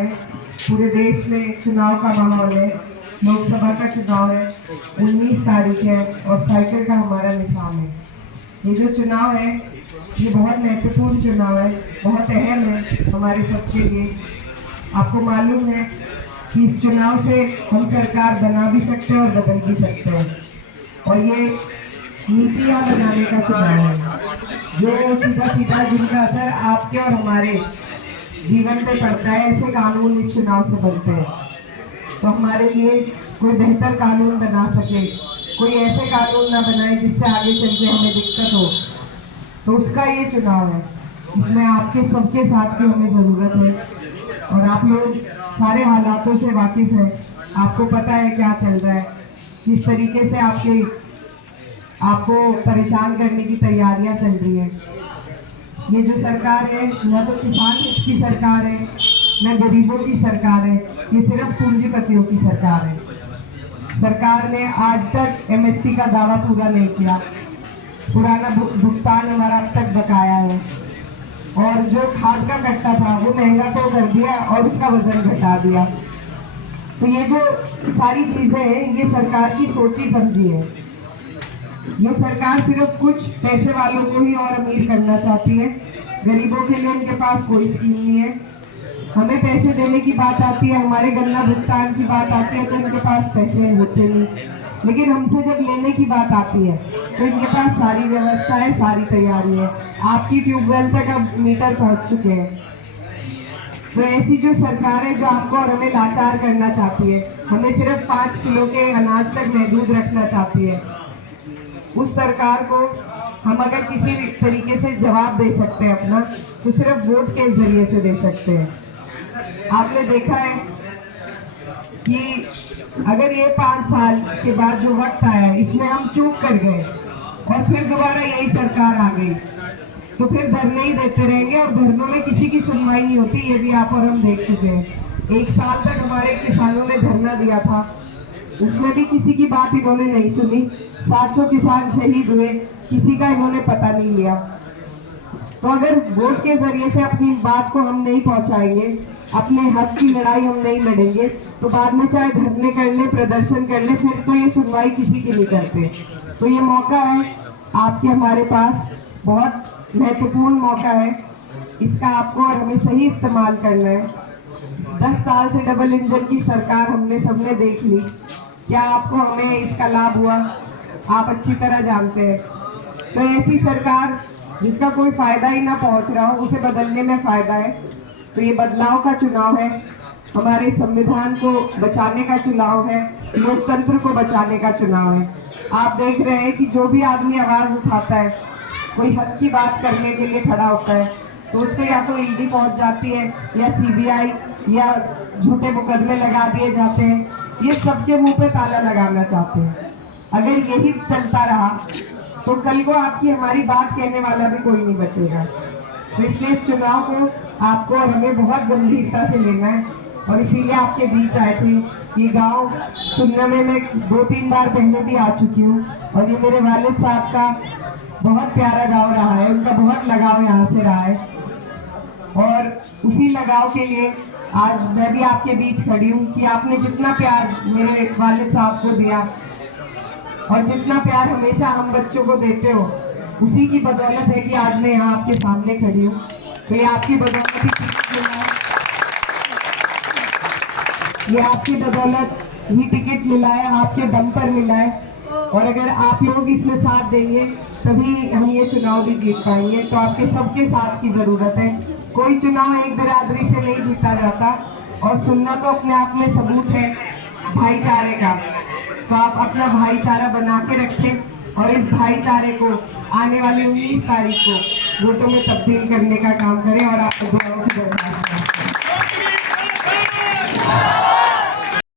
है, पूरे देश में चुनाव का माहौल है। लोकसभा का चुनाव है, 19 तारीख है और साइकिल का हमारा निशान है। ये जो चुनाव है ये बहुत महत्वपूर्ण चुनाव है, बहुत अहम है हमारे सबके लिए। आपको मालूम है कि इस चुनाव से हम सरकार बना भी सकते हैं और बदल भी सकते हैं, और ये नीतियाँ बनाने का चुनाव है जो सीधा सीधा जिनका असर आपके और हमारे जीवन पे पड़ता है, ऐसे कानून इस चुनाव से बनते हैं। तो हमारे लिए कोई बेहतर कानून बना सके, कोई ऐसे कानून ना बनाए जिससे आगे चल के हमें दिक्कत हो, तो उसका ये चुनाव है। इसमें आपके सबके साथ की हमें ज़रूरत है और आप लोग सारे हालातों से वाकिफ़ हैं। आपको पता है क्या चल रहा है, किस तरीके से आपको परेशान करने की तैयारियां चल रही है। ये जो सरकार है न तो किसान हित की सरकार है, न गरीबों की सरकार है, ये सिर्फ पूंजीपतियों की सरकार है। सरकार ने आज तक एमएसपी का दावा पूरा नहीं किया, पुराना भुगतान हमारा अब तक बकाया है, और जो खाद का कट्टा था वो महंगा तो कर दिया और उसका वजन घटा दिया। तो ये जो सारी चीजें हैं ये सरकार की सोची समझी है। ये सरकार सिर्फ कुछ पैसे वालों को ही और अमीर करना चाहती है, गरीबों के लिए उनके पास कोई स्कीम नहीं है। हमें पैसे देने की बात आती है, हमारे गन्ना भुगतान की बात आती है तो इनके पास पैसे होते नहीं, लेकिन हमसे जब लेने की बात आती है तो इनके पास सारी व्यवस्था है, सारी तैयारी है। आपकी ट्यूबवेल तक अब मीटर पहुंच चुके हैं। तो ऐसी जो सरकार है जो आपको और हमें लाचार करना चाहती है, हमें सिर्फ 5 किलो के अनाज तक महदूद रखना चाहती है, उस सरकार को हम अगर किसी तरीके से जवाब दे सकते हैं अपना, तो सिर्फ वोट के जरिए से दे सकते हैं। आपने देखा है कि अगर ये 5 साल के बाद जो वक्त आया इसमें हम चूक कर गए और फिर दोबारा यही सरकार आ गई, तो फिर धरने ही देते रहेंगे और धरनों में किसी की सुनवाई नहीं होती। ये भी आप और हम देख चुके हैं। 1 साल तक हमारे किसानों ने धरना दिया था, उसमें भी किसी की बात इन्होंने नहीं सुनी। 700 किसान शहीद हुए, किसी का इन्होंने पता नहीं लिया। तो अगर वोट के जरिए से अपनी बात को हम नहीं पहुंचाएंगे, अपने हक की लड़ाई हम नहीं लड़ेंगे, तो बाद में चाहे धरने कर ले, प्रदर्शन कर ले, फिर तो ये सुनवाई किसी की नहीं करते। तो ये मौका है आपके हमारे पास, बहुत महत्वपूर्ण मौका है, इसका आपको और हमें सही इस्तेमाल करना है। 10 साल से डबल इंजन की सरकार हमने सबने देख ली, क्या आपको हमें इसका लाभ हुआ आप अच्छी तरह जानते हैं। तो ऐसी सरकार जिसका कोई फायदा ही ना पहुंच रहा हो, उसे बदलने में फायदा है। तो ये बदलाव का चुनाव है, हमारे संविधान को बचाने का चुनाव है, लोकतंत्र को बचाने का चुनाव है। आप देख रहे हैं कि जो भी आदमी आवाज उठाता है, कोई हक की बात करने के लिए खड़ा होता है, तो उस पर या तो ईडी पहुंच जाती है या सीबीआई या झूठे मुकदमे लगा दिए जाते हैं। ये सबके मुंह पे ताला लगाना चाहते हैं। अगर यही चलता रहा तो कल को आपकी हमारी बात कहने वाला भी कोई नहीं बचेगा। तो इसलिए इस चुनाव को आपको और हमें बहुत गंभीरता से लेना है, और इसीलिए आपके बीच आए थे। ये गांव सुनने में मैं 2-3 बार पहले भी आ चुकी हूँ, और ये मेरे वालिद साहब का बहुत प्यारा गांव रहा है, उनका बहुत लगाव यहाँ से रहा है, और उसी लगाव के लिए आज मैं भी आपके बीच खड़ी हूँ कि आपने जितना प्यार मेरे वालिद साहब को दिया और जितना प्यार हमेशा हम बच्चों को देते हो, उसी की बदौलत है कि आज मैं यहाँ आपके सामने खड़ी हूँ। तो ये आपकी बदौलत ही टिकट मिला है, ये आपकी बदौलत ही टिकट मिला है, आपके दम पर मिला है, और अगर आप लोग इसमें साथ देंगे तभी हम ये चुनाव भी जीत पाएंगे। तो आपके सबके साथ की जरूरत है। कोई चुनाव एक बिरादरी से नहीं जीता जाता, और सुनना तो अपने आप में सबूत है भाईचारे का। तो आप अपना भाईचारा बना के रखें और इस भाईचारे को आने वाली 19 तारीख को वोटों में तब्दील करने का काम करें, और आपको दुआओं की दरख्वास्त है।